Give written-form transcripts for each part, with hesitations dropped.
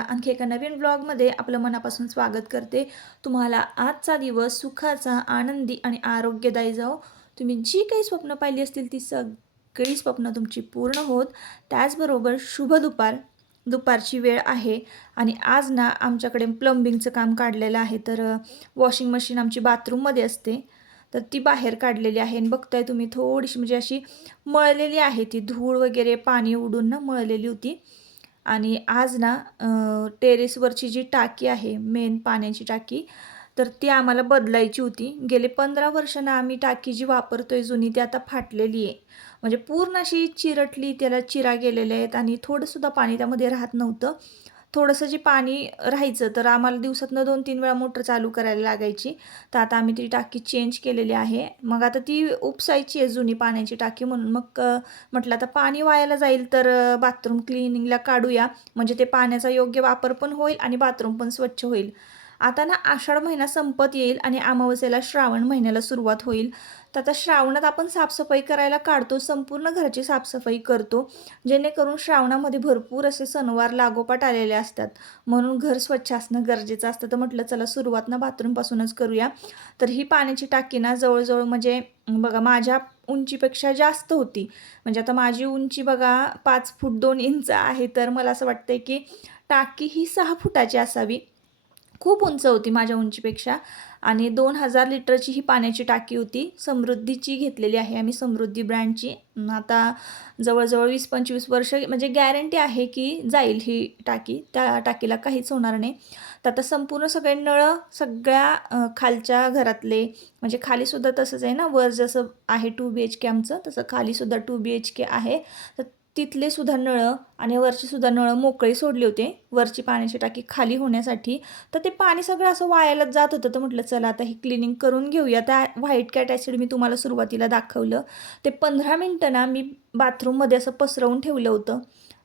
माझ्या आणखी एका नवीन ब्लॉगमध्ये आपलं मनापासून स्वागत करते। तुम्हाला आजचा दिवस सुखाचा, आनंदी आणि आरोग्यदायी जाओ। तुम्ही जी काही स्वप्न पाहिली असतील ती सगळी स्वप्न तुमची पूर्ण होत। त्याचबरोबर शुभ दुपार, दुपारची वेळ आहे आणि आज ना आमच्याकडे प्लंबिंगचं काम काढलेलं आहे। तर वॉशिंग मशीन आमची बाथरूममध्ये असते, तर ती बाहेर काढलेली आहे आणि बघताय तुम्ही थोडीशी म्हणजे अशी मळलेली आहे, ती धूळ वगैरे पाणी उडून ना मळलेली होती। आणि आज ना टेरेसवरची जी टाकी आहे, मेन पाण्याची टाकी, तर ती आम्हाला बदलायची होती। गेले 15 वर्ष ना आम्ही टाकी जी वापरतोय जुनी ती आता फाटलेली आहे। म्हणजे पूर्ण अशी चिरटली, त्याला चिरा गेलेल्या आहेत आणि थोडंसुद्धा पाणी त्यामध्ये राहत नव्हतं। थोडंसं जे पाणी राहायचं तर आम्हाला दिवसातनं 2-3 वेळा मोटर चालू करायला लागायची। तर आता आम्ही ती टाकी चेंज केलेली आहे। मग आता ती उपसायची आहे जुनी पाण्याची टाकी, म्हणून मग म्हटलं आता पाणी वायाला जाईल तर बाथरूम क्लिनिंगला काढूया, म्हणजे ते पाण्याचा योग्य वापर पण होईल आणि बाथरूम पण स्वच्छ होईल। आता ना आषाढ महिना संपत येईल आणि अमावस्येला श्रावण महिन्याला सुरुवात होईल। तर आता श्रावणात आपण साफसफाई करायला काढतो, संपूर्ण घराची साफसफाई करतो, जेणेकरून श्रावणामध्ये भरपूर असे सणवार लागोपाठ आलेले असतात, म्हणून घर स्वच्छ असणं गरजेचं असतं। तर म्हटलं चला सुरुवात ना बाथरूमपासूनच करूया। तर ही पाण्याची टाकी ना जवळजवळ म्हणजे बघा माझ्या उंचीपेक्षा जास्त होती। म्हणजे आता माझी उंची बघा 5 फूट 2 इंच आहे, तर मला असं वाटतंय की टाकी ही 6 फुटाची असावी। खूप उंच होती माझ्या उंचीपेक्षा आणि 2000 लिटरची ही पाण्याची टाकी होती। समृद्धीची घेतलेली आहे आम्ही, समृद्धी ब्रँडची। आता जवळजवळ 20-25 वर्ष म्हणजे गॅरंटी आहे की जाईल ही टाकी, त्या टाकीला काहीच होणार नाही। तर आता संपूर्ण सगळे नळं सगळ्या खालच्या घरातले, म्हणजे खालीसुद्धा तसंच आहे ना, वर जसं आहे 2 BHK आमचं, तसं खालीसुद्धा 2 BHK आहे। तर तिथले सुद्धा नळं आणि वरची सुद्धा नळं मोकळे सोडले होते, वरची पाण्याची टाकी खाली होण्यासाठी। तर ते पाणी सगळं असं वायालाच जात होतं, तर म्हटलं चला आता ही क्लिनिंग करून घेऊया। त्या व्हाईट कॅट ॲसिड मी तुम्हाला सुरुवातीला दाखवलं, ते 15 मिनटं ना मी बाथरूममध्ये असं पसरवून ठेवलं होतं।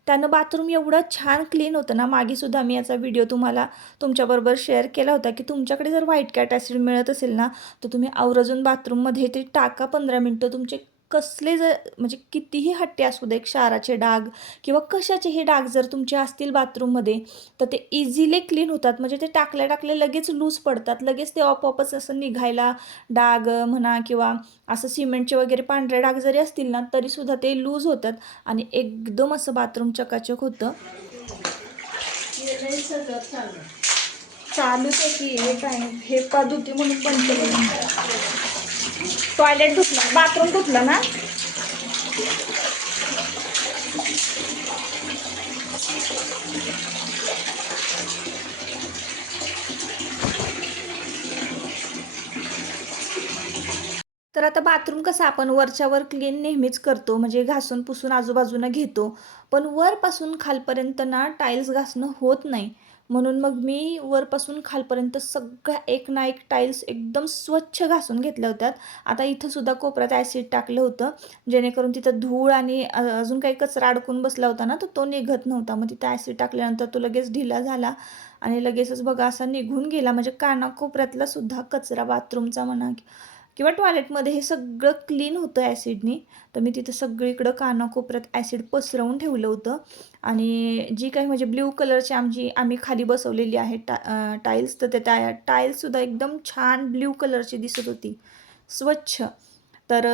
त्यानं बाथरूम एवढं छान क्लीन होतं ना। मागेसुद्धा मी याचा व्हिडिओ तुम्हाला तुमच्याबरोबर शेअर केला होता की तुमच्याकडे जर व्हाईट कॅट ॲसिड मिळत असेल ना, तर तुम्ही आवर्जून बाथरूममध्ये ते टाका 15 मिनटं। तुमचे कसले जर म्हणजे कितीही हट्टे असू दे, क्षाराचे डाग किंवा कशाचेही डाग जर तुमचे असतील बाथरूममध्ये, तर ते इझिली क्लीन होतात। म्हणजे ते टाकल्या टाकल्या लगेच लूज पडतात, लगेच ते आपोआपच असं निघायला, डाग म्हणा किंवा असं सिमेंटचे वगैरे पांढरे डाग जरी असतील ना, तरीसुद्धा ते लूज होतात आणि एकदम असं बाथरूम चकाचक होतं। चालूच आहे की हे काय, हे पद्धती म्हणून बंद केलं। टॉयलेट धुतलं, बाथरूम धुतलं ना। तर आता बाथरूम कसं आपण वरच्यावर क्लीन नेहमीच करतो, म्हणजे घासून पुसून आजूबाजूनं घेतो, पण वरपासून खालपर्यंत ना टाईल्स घासणं होत नाही। म्हणून मग मी वरपासून खालपर्यंत सगळ्या एक ना एक टाईल्स एकदम स्वच्छ घासून घेतल्या होत्या। आता इथं सुद्धा कोपऱ्यात ॲसिड टाकलं होतं, जेणेकरून तिथं धूळ आणि अजून काही कचरा अडकून बसला होता ना, तर तो निघत नव्हता। मग तिथं ॲसिड टाकल्यानंतर तो लगेच ढिला झाला आणि लगेचच बघा असा निघून गेला। म्हणजे कानाकोपऱ्यातला सुद्धा कचरा बाथरूमचा म्हणा किंवा टॉयलेटमध्ये हे सगळं क्लीन होतं ॲसिडनी। तर मी तिथं सगळीकडं कानाकोपऱ्यात ॲसिड पसरवून ठेवलं होतं आणि जी काही म्हणजे ब्ल्यू कलरची आम्ही खाली बसवलेली आहे टाईल्स, तर त्या टाईल्ससुद्धा एकदम छान ब्ल्यू कलरची दिसत होती, स्वच्छ। तर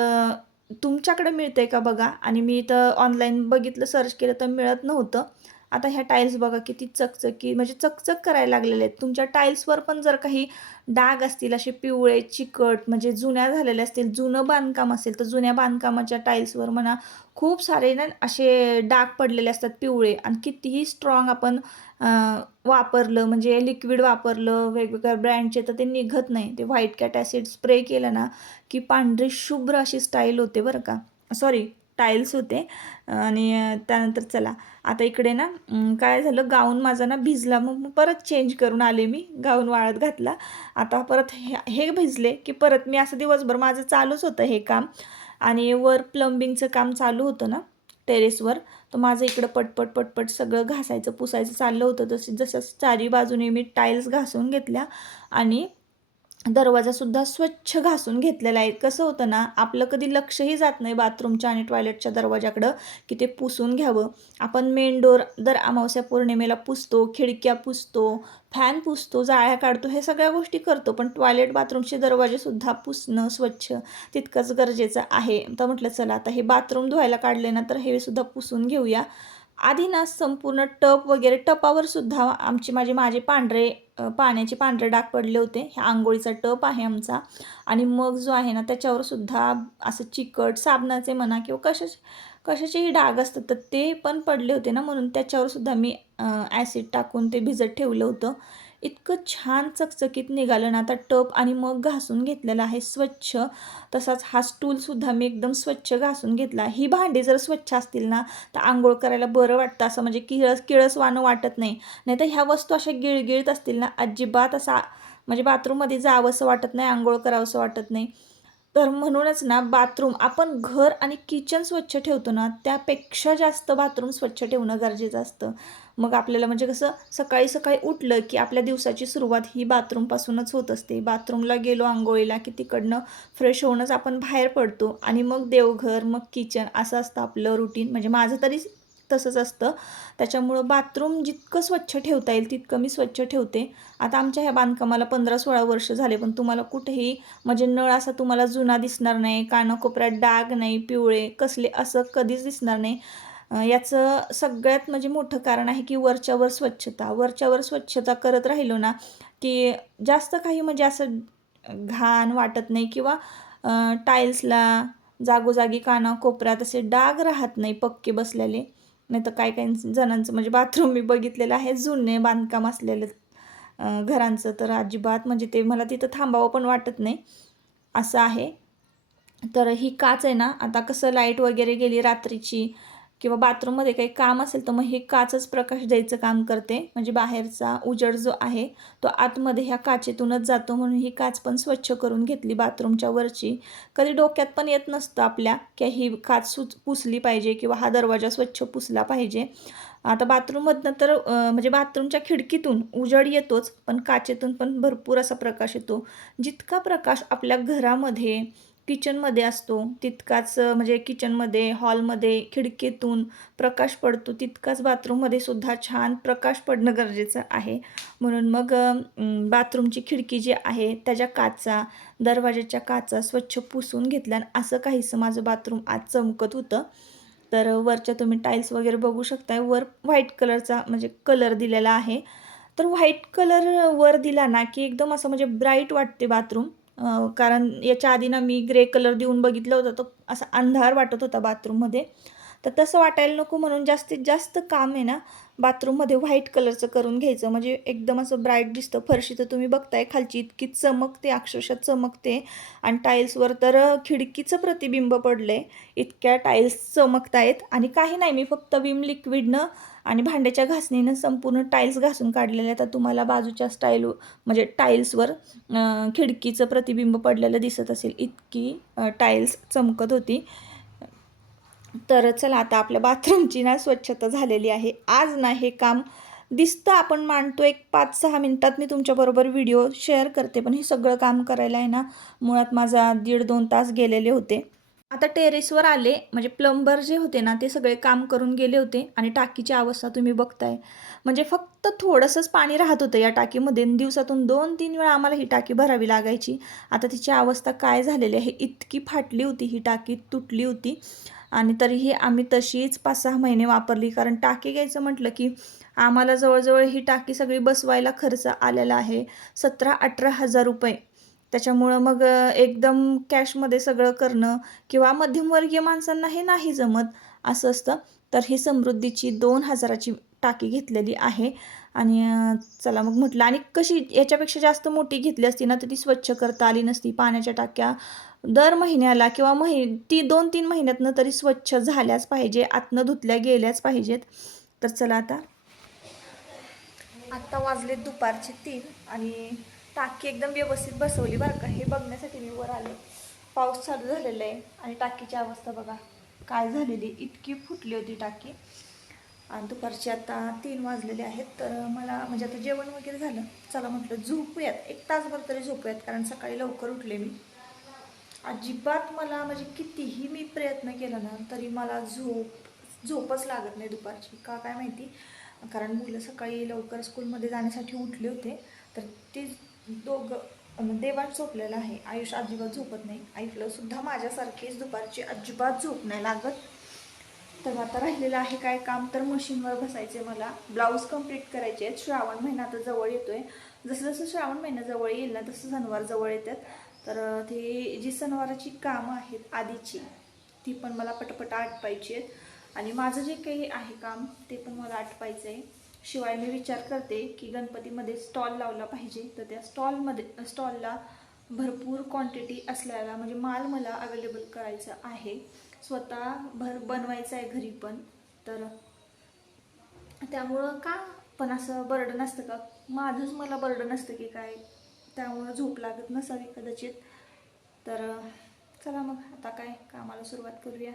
तुमच्याकडे मिळतंय का बघा, आणि मी इथं ऑनलाईन बघितलं, सर्च केलं तर मिळत नव्हतं। आता ह्या टाईल्स बघा किती चकचकी म्हणजे चकचक करायला लागलेले आहेत। तुमच्या टाईल्सवर पण जर काही डाग असतील असे पिवळे चिकट, म्हणजे जुन्या झालेले असतील, जुनं बांधकाम असेल, तर जुन्या बांधकामाच्या टाईल्सवर म्हणा खूप सारे ना असे डाग पडलेले असतात पिवळे, आणि कितीही स्ट्रॉंग आपण वापरलं, म्हणजे लिक्विड वापरलं वेगवेगळ्या ब्रँडचे, तर ते निघत नाही। ते व्हाईट कॅट ॲसिड स्प्रे केलं ना की पांढरी शुभ्र अशी स्टाईल होते बरं का, सॉरी टाईल्स होते। आणि त्यानंतर चला आता इकडे ना काय झालं, गाऊन माझा ना भिजला, मग परत चेंज करून आले, मी गाऊन वाळत घातला। आता परत हे भिजले की परत मी असं दिवसभर माझं चालूच होतं हे काम, आणि वर प्लंबिंगचं काम चालू होतं ना टेरेसवर, तर माझं इकडं पटपट पटपट सगळं घासायचं पुसायचं चाललं होतं। जसं चारी बाजूने मी टाईल्स घासून घेतल्या आणि दरवाजासुद्धा स्वच्छ घासून घेतलेला आहे. कसं होतं ना, आपलं कधी लक्षही जात नाही बाथरूमच्या आणि टॉयलेटच्या दरवाजाकडं, की ते पुसून घ्यावं. आपण मेन डोअर दर अमावस्या पौर्णिमेला पुसतो, खिडक्या पुसतो, फॅन पुसतो, जाळ्या काढतो, हे सगळ्या गोष्टी करतो. पण टॉयलेट बाथरूमचे दरवाजेसुद्धा पुसणं स्वच्छ तितकंच गरजेचं आहे. तर म्हटलं चला आता हे बाथरूम धुवायला काढले ना, तर हे सुद्धा पुसून घेऊया. आधी ना संपूर्ण टब वगैरे टपावर सुद्धा माझे पांढरे पाण्याचे पांढरे डाग पडले होते. हा अंघोळीचा टप आहे आमचा आणि मग जो आहे ना त्याच्यावर सुद्धा असं चिकट साबणाचे म्हणा किंवा कशाचेही डाग असतात तर ते पण पडले होते ना, म्हणून त्याच्यावर सुद्धा मी ॲसिड टाकून ते भिजत ठेवलं होतं. इतकं छान चकचकीत निघालं ना आता टप आणि मग घासून घेतलेला आहे स्वच्छ. तसाच हा स्टूलसुद्धा मी एकदम स्वच्छ घासून घेतला. ही भांडी जर स्वच्छ असतील ना तर अंघोळ करायला बरं वाटतं, असं म्हणजे किळसवाणं वाटत नाही. नाहीतर ह्या वस्तू अशा गिळगिळीत असतील ना अजिबात असा म्हणजे बाथरूममध्ये जावंसं वाटत नाही, अंघोळ करावंसं वाटत नाही. तर म्हणूनच ना बाथरूम आपण घर आणि किचन स्वच्छ ठेवतो ना त्यापेक्षा जास्त बाथरूम स्वच्छ ठेवणं गरजेचं असतं. मग आपल्याला म्हणजे कसं सकाळी सकाळी उठलं की आपल्या दिवसाची सुरुवात ही बाथरूमपासूनच होत असते. बाथरूमला गेलो अंघोळीला की तिकडनं फ्रेश होऊनच आपण बाहेर पडतो आणि मग देवघर, मग किचन असं असतं आपलं रुटीन. म्हणजे माझं तरी तसंच असतं. त्याच्यामुळं बाथरूम जितकं स्वच्छ ठेवता येईल तितकं मी स्वच्छ ठेवते. आता आमच्या ह्या बांधकामाला 15-16 वर्ष झाले, पण तुम्हाला कुठेही म्हणजे नळ असा तुम्हाला जुना दिसणार नाही, कानाकोपऱ्यात डाग नाही, पिवळे कसले असं कधीच दिसणार नाही. याचं सगळ्यात म्हणजे मोठं कारण आहे की वरच्यावर स्वच्छता. वरच्यावर स्वच्छता करत राहिलो ना, की जास्त काही म्हणजे असं घाण वाटत नाही किंवा टाईल्सला जागोजागी कानाकोपऱ्यात असे डाग राहत नाही पक्के बसलेले. नाहीतर काही काही जणांचं म्हणजे बाथरूम मी बघितलेलं आहे जुने बांधकाम असलेलं घरांचं, तर अजिबात म्हणजे ते मला तिथं थांबावं पण वाटत नाही असं आहे. तर ही काच आहे ना, आता कसं लाईट वगैरे गेली रात्रीची किंवा बाथरूममध्ये काही काम असेल तर मग हे काचच प्रकाश द्यायचं काम करते. म्हणजे बाहेरचा उजेड जो आहे तो आतमध्ये ह्या काचेतूनच जातो, म्हणून ही काच पण स्वच्छ करून घेतली बाथरूमच्या वरची. कधी डोक्यात पण येत नसतं आपल्या की ही काच पुसली पाहिजे किंवा हा दरवाजा स्वच्छ पुसला पाहिजे. आता बाथरूममधनं तर म्हणजे बाथरूमच्या खिडकीतून उजेड येतोच, पण काचेतून पण भरपूर असा प्रकाश येतो. जितका प्रकाश आपल्या घरामध्ये किचनमध्ये असतो तितकाच म्हणजे किचनमध्ये, हॉलमध्ये, खिडकीतून प्रकाश पडतो तितकाच बाथरूममध्ये सुद्धा छान प्रकाश पडणं गरजेचं आहे. म्हणून मग बाथरूमची खिडकी जी आहे त्याच्या काचा, दरवाजाच्या काचा स्वच्छ पुसून घेतल्या आणि असं काहीसं माझं बाथरूम आज चमकत होतं. तर वरच्या तुम्ही टाईल्स वगैरे बघू शकताय. वर व्हाईट कलरचा म्हणजे कलर दिलेला आहे. तर व्हाईट कलर वर दिला ना, की एकदम असं म्हणजे ब्राईट वाटते बाथरूम. कारण याच्या आधी ना मी ग्रे कलर देऊन बघितलं होतं, तो असा अंधार वाटत होता बाथरूममध्ये. तर तसं वाटायला नको म्हणून जास्तीत जास्त काम आहे ना, बाथरूममध्ये व्हाईट कलरचं करून घ्यायचं. म्हणजे एकदम असं ब्राईट दिसतं. फरशी तर तुम्ही बघताय खालची इतकी चमकते, अक्षरशः चमकते आणि टाईल्सवर तर खिडकीचं प्रतिबिंब पडलंय. इतक्या टाईल्स चमकतायत आणि काही नाही, मी फक्त विम लिक्विडनं आणि भांड्याच्या घासणीनं संपूर्ण टाईल्स घासून काढलेले आहेत. आता तुम्हाला बाजूच्या म्हणजे टाईल्सवर खिडकीचं प्रतिबिंब पडलेलं दिसत असेल, इतकी टाईल्स चमकत होती. तर चला आता आपल्या बाथरूमची ना स्वच्छता झालेली आहे. आज ना हे काम दिसतं आपण मांडतो एक 5-6 मिनिटात मी तुमच्याबरोबर व्हिडिओ शेअर करते, पण हे सगळं काम करायला आहे ना मुळात माझा 1.5-2 तास गेलेले होते. आता टेरेसवर आले म्हणजे प्लंबर जे होते ना ते सगळे काम करून गेले होते आणि टाकीची अवस्था तुम्ही बघताय. म्हणजे फक्त थोडंसंच पाणी राहत होतं या टाकीमध्ये. दिवसातून 2-3 वेळा आम्हाला ही टाकी भरावी लागायची. आता तिची अवस्था काय झालेली आहे, इतकी फाटली होती ही टाकी, तुटली होती आणि तरीही आम्ही तशीच 5-6 महिने वापरली. कारण टाकी घ्यायचं म्हटलं की आम्हाला जवळजवळ ही टाकी सगळी बसवायला खर्च आलेला आहे 17-18 हजार रुपये. त्याच्यामुळं मग एकदम कॅशमध्ये सगळं करणं किंवा मध्यमवर्गीय माणसांना हे नाही जमत असं असतं. तर ही समृद्धीची 2,000ची टाकी घेतलेली आहे आणि चला मग म्हटलं, आणि कशी याच्यापेक्षा जास्त मोठी घेतली असती ना तर ती स्वच्छ करता आली नसती. पाण्याच्या टाक्या दर महिन्याला किंवा ती 2-3 महिन्यातनं तरी स्वच्छ झाल्याच पाहिजे, आतनं धुतल्या गेल्याच पाहिजेत. तर चला आत्ता वाजले दुपारचे 3 आणि टाकी एकदम व्यवस्थित बसवली बरं का, हे बघण्यासाठी मी वर आले. पाऊस चालू झालेला आहे आणि टाकीची अवस्था बघा काय झालेली, इतकी फुटली होती टाकी. आणि दुपारचे आता 3 वाजलेले आहेत. तर मला म्हणजे आता जेवण वगैरे झालं, चला म्हटलं झोपूयात, 1 तासभर तरी झोपूयात, कारण सकाळी लवकर उठले मी. अजिबात मला म्हणजे कितीही मी प्रयत्न केला ना तरी मला झोपच लागत नाही दुपारची, का काय माहिती. कारण मुलं सकाळी लवकर स्कूलमध्ये जाण्यासाठी उठले होते, तर ते दोघं देवाण झोपलेलं आहे. आयुष अजिबात झोपत नाही, ऐकलं सुद्धा माझ्यासारखीच दुपारची अजिबात झोप नाही लागत. तर आता राहिलेलं आहे काय काम, तर मशीनवर बसायचे, मला ब्लाऊज कंप्लीट करायचे आहेत. श्रावण महिना आता जवळ येतोय, जसं जसं श्रावण महिना जवळ येईल ना तसं सणवार जवळ येतात. तर ती जी सणवाराची कामं आहेत आधीची ती पण मला पटपट आटपायची आहेत, आणि माझं जे काही आहे काम ते पण मला आटपायचं आहे. शिवाय मी विचार करते की गणपतीमध्ये स्टॉल लावला पाहिजे, तर त्या स्टॉलला भरपूर क्वांटिटी असलेला म्हणजे माल मला अवेलेबल करायचा आहे, स्वतः बनवायचं आहे घरी पण. तर त्यामुळं का पण असं बर्डन असतं का, माझंच मला बर्डन असतं की काय, त्यामुळं झोप लागत नसावी कदाचित. तर चला मग आता काय कामाला सुरुवात करूया.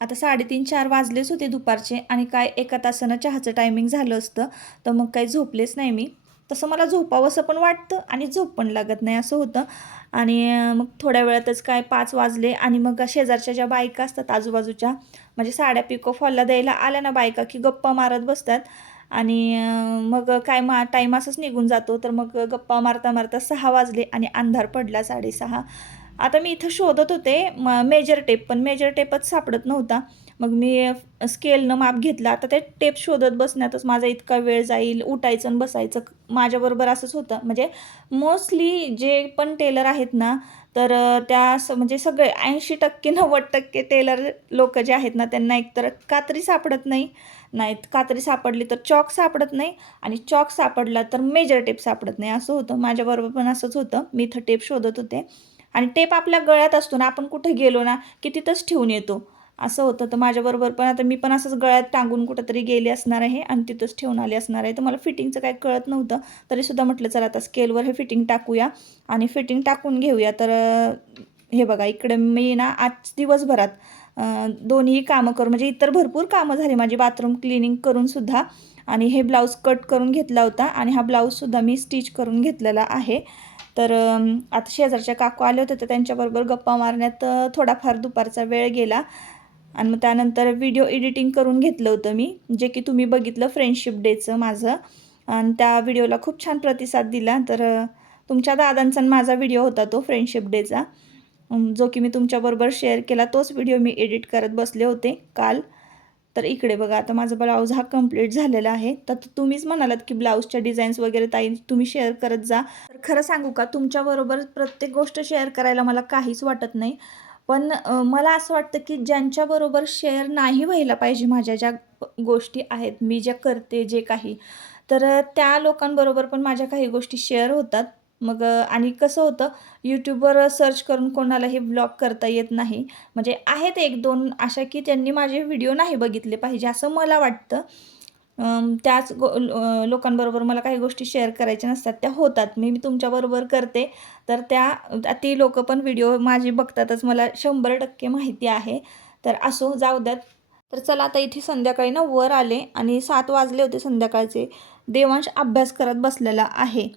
आता 3:30-4 वाजलेच होते दुपारचे, आणि काय 1 तासानं चहाचं टायमिंग झालं असतं, तर मग काही झोपलेच नाही मी. तसं मला झोपावंसं पण वाटतं आणि झोप पण लागत नाही असं होतं. आणि मग थोड्या वेळातच काय 5 वाजले, आणि मग शेजारच्या ज्या बायका असतात आजूबाजूच्या, म्हणजे साड्या पिको फॉलला द्यायला आल्या ना बायका, की गप्पा मारत बसतात. आणि मग काय टाईम असंच निघून जातो. तर मग गप्पा मारता मारता 6 वाजले आणि अंधार पडला 6:30. आता मी इथं शोधत होते मेजर टेप, पण मेजर टेपच सापडत नव्हता. मग मी स्केलनं माप घेतलं. आता ते टेप शोधत बसण्यातच माझा इतका वेळ जाईल, उठायचं आणि बसायचं माझ्याबरोबर असंच होतं. म्हणजे मोस्टली जे पण टेलर आहेत ना, तर त्या म्हणजे सगळे 80% 90% टेलर लोक जे आहेत ना, त्यांना एकतर कात्री सापडत नाही, नाहीत कात्री सापडली तर चॉक सापडत नाही, आणि चॉक सापडला तर मेजर टेप सापडत नाही, असं होतं. माझ्याबरोबर पण असंच होतं. मी इथं टेप शोधत होते, आणि टेप आपल्या गळ्यात असतो ना, आपण कुठे गेलो ना की तिथंच ठेवून येतो, असं होतं. तर माझ्याबरोबर पण आता मी पण असंच गळ्यात टांगून कुठंतरी गेले असणार आहे आणि तिथंच ठेवून आले असणार आहे. तर मला फिटिंगचं काही कळत नव्हतं, तरीसुद्धा म्हटलं चला आता स्केलवर हे फिटिंग टाकूया आणि फिटिंग टाकून घेऊया. तर हे बघा, इकडे मी ना आज दिवसभरात दोन्ही कामं करून, म्हणजे इतर भरपूर कामं झाली माझी, बाथरूम क्लिनिंग करूनसुद्धा, आणि हे ब्लाऊज कट करून घेतला होता, आणि हा ब्लाऊजसुद्धा मी स्टिच करून घेतलेला आहे. तर आता शेजारच्या काकू आले होते, तर त्यांच्याबरोबर गप्पा मारण्यात थोडाफार दुपारचा वेळ गेला. आणि मग त्यानंतर व्हिडिओ एडिटिंग करून घेतलं होतं मी, जे की तुम्ही बघितलं फ्रेंडशिप डेचं माझं, आणि त्या व्हिडिओला खूप छान प्रतिसाद दिला. तर तुमच्या दादांचा आणि माझा व्हिडिओ होता तो फ्रेंडशिप डेचा, जो की मी तुमच्याबरोबर शेअर केला. तोच व्हिडिओ मी एडिट करत बसले होते काल. तर इकडे बघा, आता माझा ब्लाऊज हा कंप्लीट झालेला आहे. तर तुम्हीच म्हणालात की ब्लाऊजच्या डिझाईन्स वगैरे ताई तुम्ही शेअर करत जा. तर खरं सांगू का, तुमच्याबरोबर प्रत्येक गोष्ट शेअर करायला मला काहीच वाटत नाही. पण मला असं वाटतं की ज्यांच्याबरोबर शेअर नाही व्हायला पाहिजे माझ्या ज्या गोष्टी आहेत, मी ज्या करते जे काही, तर त्या लोकांबरोबर पण माझ्या काही गोष्टी शेअर होतात. मग आणि कसं होतं, यूट्यूबवर सर्च करून कोणालाही ब्लॉग करता येत नाही. म्हणजे आहेत 1-2 अशा की त्यांनी माझे व्हिडिओ नाही बघितले पाहिजे असं मला वाटतं. त्याच लोकांबरोबर मला काही गोष्टी शेअर करायच्या नसतात, त्या होतात. मी मी तुमच्याबरोबर करते, तर ती लोकं पण व्हिडिओ माझी बघतातच, मला 100% माहिती आहे. तर असो, जाऊ द्यात. तर चला आता इथे संध्याकाळी ना वर आले, आणि 7 वाजले होते संध्याकाळचे. देवांश अभ्यास करत बसलेला आहे.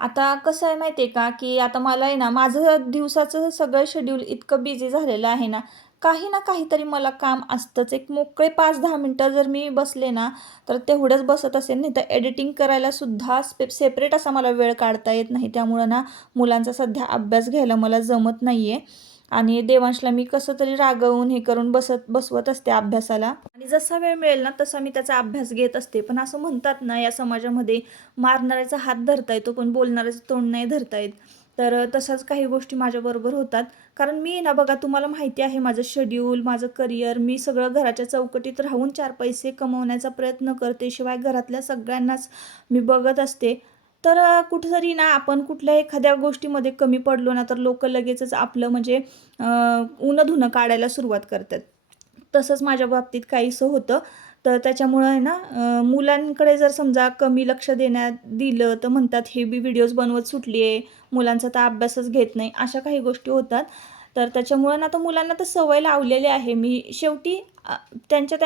आता कसं आहे माहिती आहे का, की आता मला आहे ना, माझं दिवसाचं सगळं शेड्यूल इतकं बिझी झालेलं आहे ना, काही ना काहीतरी मला काम असतंच. एक मोकळे 5-10 मिनटं जर मी बसले ना, तर तेवढंच बसत असेल. नाही तर एडिटिंग करायला सुद्धा सेपरेट असा मला वेळ काढता येत नाही. त्यामुळं ना, मुलांचा सध्या अभ्यास घ्यायला मला जमत नाही आहे. आणि देवांशला मी कसं तरी रागवून हे करून बसवत असते अभ्यासाला, आणि जसा वेळ मिळेल ना तसा मी त्याचा अभ्यास घेत असते. पण असं म्हणतात ना, या समाजामध्ये मारणाऱ्याचा हात धरता येतो, पण बोलणाऱ्याचं तोंड नाही धरता येत. तर तशाच काही गोष्टी माझ्याबरोबर होतात. कारण मी ना बघा, तुम्हाला माहिती आहे माझं शेड्यूल, माझं करिअर, मी सगळं घराच्या चौकटीत राहून 4 पैसे कमवण्याचा प्रयत्न करते. शिवाय घरातल्या सगळ्यांनाच मी बघत असते. तर कुठेतरी ना, आपण कुठल्या एखाद्या गोष्टीमध्ये कमी पडलो ना, तर लोकं लगेचच आपलं म्हणजे उणं-धुणं काढायला सुरुवात करतात. तसंच माझ्या बाबतीत काहीसं होतं. तर त्याच्यामुळं आहे ना, मुलांकडे जर समजा कमी लक्ष देण्यात दिलं, तर म्हणतात हे बी व्हिडिओज बनवत सुटली आहे, मुलांचा तर अभ्यासच घेत नाही, अशा काही गोष्टी होतात. तर त्याच्यामुळं ना आता मुलांना तर सवय लावलेली आहे मी. शेवटी त्यांचं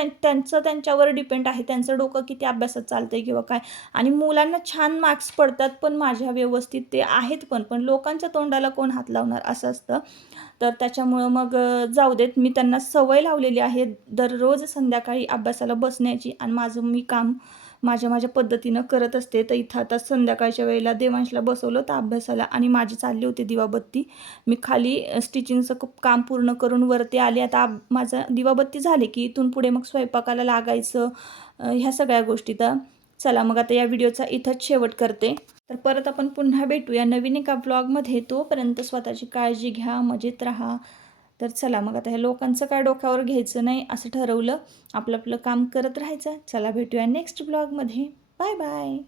त्यांच्यावर डिपेंड आहे. त्यांचं डोकं किती अभ्यासात चालतंय किंवा काय. आणि मुलांना छान मार्क्स पडतात पण माझ्या व्यवस्थित ते आहेत पण लोकांच्या तोंडाला कोण हात लावणार असं असतं. तर त्याच्यामुळं मग जाऊ देत. मी त्यांना सवय लावलेली आहे दररोज संध्याकाळी अभ्यासाला बसण्याची आणि माझं मी काम माझ्या पद्धतीनं करत असते. तर इथं आता संध्याकाळच्या वेळेला देवांशला बसवलं होतं अभ्यासाला आणि माझी चालली होती दिवाबत्ती. मी खाली स्टिचिंगचं काम पूर्ण करून वरती आले. आता माझं दिवाबत्ती झाली की इथून पुढे मग स्वयंपाकाला लागायचं, ह्या सगळ्या गोष्टी. तर चला मग आता या व्हिडिओचा इथंच शेवट करते. तर परत आपण पुन्हा भेटूया नवीन एका ब्लॉगमध्ये. तोपर्यंत स्वतःची काळजी घ्या, मजेत राहा. तर चला मग आता ह्या लोकांचं काय डोक्यावर घ्यायचं नाही असं ठरवलं. आपलं आपलं काम करत राहायचं. चला भेटूया नेक्स्ट ब्लॉगमध्ये. Bye bye.